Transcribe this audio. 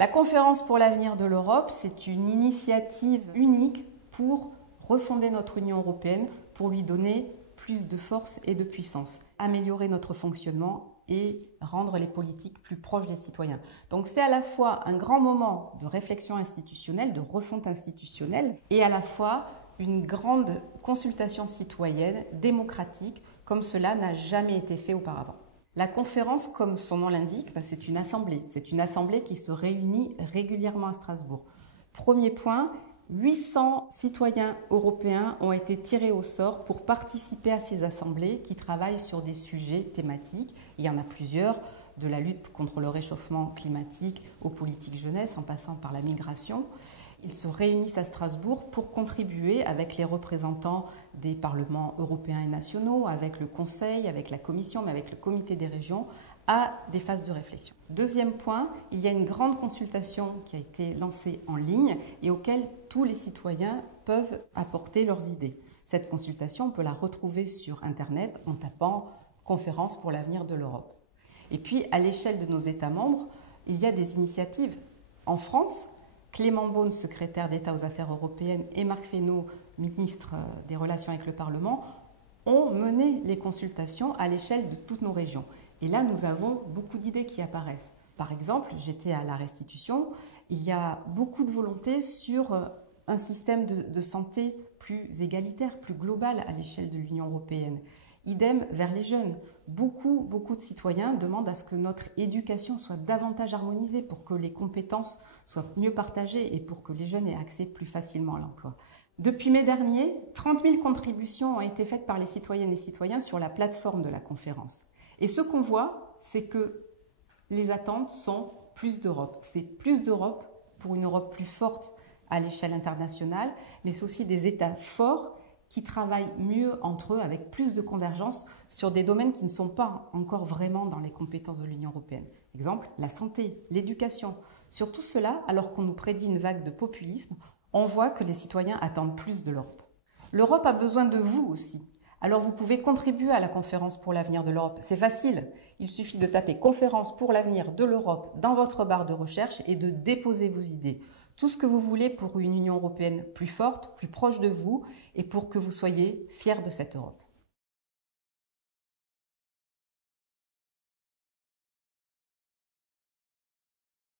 La conférence pour l'avenir de l'Europe, c'est une initiative unique pour refonder notre Union européenne, pour lui donner plus de force et de puissance, améliorer notre fonctionnement et rendre les politiques plus proches des citoyens. Donc c'est à la fois un grand moment de réflexion institutionnelle, de refonte institutionnelle, et à la fois une grande consultation citoyenne, démocratique, comme cela n'a jamais été fait auparavant. La conférence, comme son nom l'indique, c'est une assemblée. C'est une assemblée qui se réunit régulièrement à Strasbourg. Premier point, 800 citoyens européens ont été tirés au sort pour participer à ces assemblées qui travaillent sur des sujets thématiques. Il y en a plusieurs, de la lutte contre le réchauffement climatique aux politiques jeunesse en passant par la migration. Ils se réunissent à Strasbourg pour contribuer avec les représentants des parlements européens et nationaux, avec le Conseil, avec la Commission, mais avec le Comité des régions, à des phases de réflexion. Deuxième point, il y a une grande consultation qui a été lancée en ligne et auquel tous les citoyens peuvent apporter leurs idées. Cette consultation, on peut la retrouver sur Internet en tapant « Conférence pour l'avenir de l'Europe ». Et puis, à l'échelle de nos États membres, il y a des initiatives. En France, Clément Beaune, secrétaire d'État aux Affaires européennes, et Marc Fesneau, ministre des Relations avec le Parlement, ont mené les consultations à l'échelle de toutes nos régions. Et là, nous avons beaucoup d'idées qui apparaissent. Par exemple, j'étais à la restitution, il y a beaucoup de volonté sur un système de santé plus égalitaire, plus global à l'échelle de l'Union européenne. Idem vers les jeunes. Beaucoup de citoyens demandent à ce que notre éducation soit davantage harmonisée pour que les compétences soient mieux partagées et pour que les jeunes aient accès plus facilement à l'emploi. Depuis mai dernier, 30 000 contributions ont été faites par les citoyennes et citoyens sur la plateforme de la conférence. Et ce qu'on voit, c'est que les attentes sont plus d'Europe. C'est plus d'Europe pour une Europe plus forte à l'échelle internationale, mais c'est aussi des États forts qui travaillent mieux entre eux avec plus de convergence sur des domaines qui ne sont pas encore vraiment dans les compétences de l'Union européenne. Exemple, la santé, l'éducation. Sur tout cela, alors qu'on nous prédit une vague de populisme, on voit que les citoyens attendent plus de l'Europe. L'Europe a besoin de vous aussi. Alors vous pouvez contribuer à la conférence pour l'avenir de l'Europe. C'est facile. Il suffit de taper « Conférence pour l'avenir de l'Europe » dans votre barre de recherche et de déposer vos idées. Tout ce que vous voulez pour une Union européenne plus forte, plus proche de vous et pour que vous soyez fiers de cette Europe.